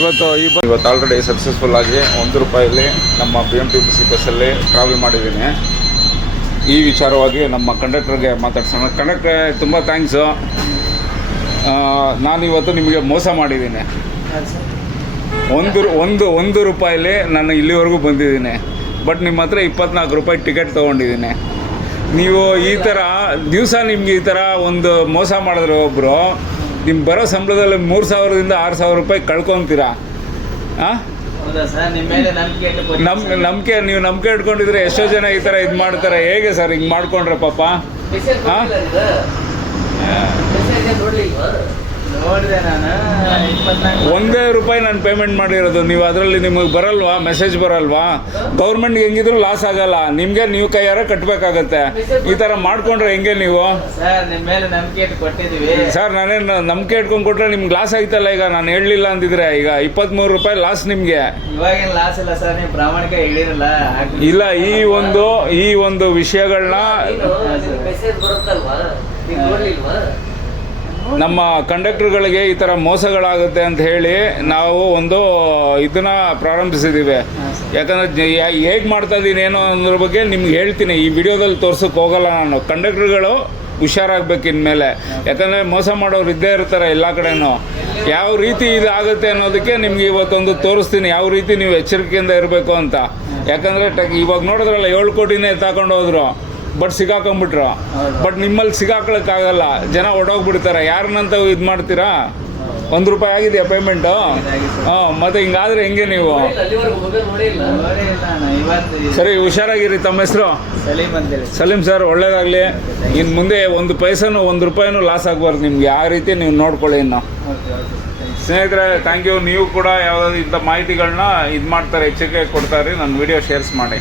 ಇವತ್ತು already successful ಆಗಿ ₹1 ನಮ್ಮ BMTC ಬಸ್ಸಲ್ಲಿ ಟ್ರಾವೆಲ್ ಮಾಡಿದ್ದೀನಿ. ಈ ವಿಚಾರವಾಗಿ ನಮ್ಮ ಕಂಡಕ್ಟರ್ಗೆ ಮಾತಾಡ್ಸೋಣ. ಕಂಡಕ್ಟ್ರೆ, ತುಂಬ ಥ್ಯಾಂಕ್ಸು. ನಾನಿವತ್ತು ನಿಮಗೆ ಮೋಸ ಮಾಡಿದ್ದೀನಿ. ₹1 ನಾನು ಇಲ್ಲಿವರೆಗೂ ಬಂದಿದ್ದೀನಿ. ಬಟ್ ನಿಮ್ಮ ಹತ್ರ ₹24 ಟಿಕೆಟ್ ತೊಗೊಂಡಿದ್ದೀನಿ. ನೀವು ಈ ಥರ ದಿವಸ ನಿಮ್ಗೆ ಈ ಥರ ಒಂದು ಮೋಸ ಮಾಡಿದ್ರೆ ಒಬ್ಬರು ನಿಮ್ಮ ಬರೋ ಸಂಬಳದಲ್ಲಿ ₹3,000ದಿಂದ ₹6,000 ಕಳ್ಕೊತೀರಾ? ಹಾಂ, ನಂಬಿಕೆ ನೀವು ನಂಬಿಕೆ ಇಟ್ಕೊಂಡಿದ್ರೆ ಎಷ್ಟೋ ಜನ ಈ ಥರ ಇದು ಮಾಡ್ತಾರೆ. ಹೇಗೆ ಸರ್ ಹಿಂಗೆ ಮಾಡ್ಕೊಂಡ್ರೆ ಪಾಪ? ಹಾಂ, ₹1 ನಾನು ಪೇಮೆಂಟ್ ಮಾಡಿರೋದು. ನೀವು ಅದರಲ್ಲಿ ನಿಮಗೆ ಬರಲ್ವಾ, ಮೆಸೇಜ್ ಬರಲ್ವಾ? ಗೌರ್ಮೆಂಟ್ಗೆ ಹೆಂಗಿದ್ರು ಲಾಸ್ ಆಗಲ್ಲ, ನಿಮಗೆ ನೀವು ಕೈಯಾರ ಕಟ್ಟಬೇಕಾಗತ್ತೆ. ಈ ಥರ ಮಾಡ್ಕೊಂಡ್ರೆ ಹೆಂಗೆ ನೀವು? ಸರ್, ನಾನೇನು ನಂಬಿಕೆ ಇಟ್ಕೊಂಡು ಕೊಟ್ಟರೆ ನಿಮ್ಗೆ ಲಾಸ್ ಆಯ್ತಲ್ಲ. ಈಗ ನಾನು ಹೇಳಲಿಲ್ಲ ಅಂದಿದ್ರೆ ಈಗ ₹23 ಲಾಸ್ ನಿಮಗೆ. ಇಲ್ಲ, ಈ ಒಂದು ವಿಷಯಗಳನ್ನ ನಮ್ಮ ಕಂಡಕ್ಟರ್ಗಳಿಗೆ ಈ ಥರ ಮೋಸಗಳಾಗುತ್ತೆ ಅಂತ ಹೇಳಿ ನಾವು ಒಂದು ಇದನ್ನು ಪ್ರಾರಂಭಿಸಿದ್ದೀವಿ. ಯಾಕಂದರೆ ಹೇಗೆ ಮಾಡ್ತಾ ಇದ್ದೀನಿ ಏನೋ ಅನ್ನೋದ್ರ ಬಗ್ಗೆ ನಿಮ್ಗೆ ಹೇಳ್ತೀನಿ. ಈ ವಿಡಿಯೋದಲ್ಲಿ ತೋರ್ಸೋಕ್ಕೆ ಹೋಗಲ್ಲ ನಾನು. ಕಂಡಕ್ಟರ್ಗಳು ಹುಷಾರಾಗಬೇಕು ಇನ್ಮೇಲೆ. ಯಾಕಂದರೆ ಮೋಸ ಮಾಡೋರು ಇದ್ದೇ ಇರ್ತಾರೆ ಎಲ್ಲ ಕಡೆನೂ. ಯಾವ ರೀತಿ ಇದಾಗುತ್ತೆ ಅನ್ನೋದಕ್ಕೆ ನಿಮ್ಗೆ ಇವತ್ತೊಂದು ತೋರಿಸ್ತೀನಿ, ಯಾವ ರೀತಿ ನೀವು ಎಚ್ಚರಿಕೆಯಿಂದ ಇರಬೇಕು ಅಂತ. ಯಾಕಂದರೆ ಇವಾಗ ನೋಡಿದ್ರಲ್ಲ, 7 ಕೋಟಿನೇ ತಗೊಂಡು ಹೋದ್ರು, ಬಟ್ ಸಿಗಾಕೊಂಡ್ಬಿಟ್ರು. ಬಟ್ ನಿಮ್ಮಲ್ಲಿ ಸಿಗಾಕೊಳ್ಳೋಕ್ಕಾಗಲ್ಲ, ಜನ ಹೊಡೋಗ್ಬಿಡ್ತಾರೆ. ಯಾರನ್ನಂತ ಇದು ಮಾಡ್ತೀರಾ? ₹1 ಆಗಿದೆಯಾ ಪೇಮೆಂಟು? ಹಾಂ, ಮತ್ತೆ ಹಿಂಗಾದ್ರೆ ಹೆಂಗೆ ನೀವು? ಸರಿ, ಹುಷಾರಾಗಿರಿ. ತಮ್ಮ ಹೆಸರು? ಸಲೀಂ ಸರ್, ಒಳ್ಳೇದಾಗಲಿ. ಇನ್ನು ಮುಂದೆ ₹1 ಲಾಸ್ ಆಗಬಾರ್ದು ನಿಮಗೆ. ಆ ರೀತಿ ನೀವು ನೋಡ್ಕೊಳ್ಳಿ. ಇನ್ನು ಸ್ನೇಹಿತರೆ, ಥ್ಯಾಂಕ್ ಯು. ನೀವು ಕೂಡ ಯಾವುದಾದ್ರು ಇಂಥ ಮಾಹಿತಿಗಳನ್ನ ಇದು ಮಾಡ್ತಾರೆ, ಎಚ್ಚರಿಕೆ ಕೊಡ್ತಾರೆ. ನನ್ನ ವಿಡಿಯೋ ಶೇರ್ಸ್ ಮಾಡಿ.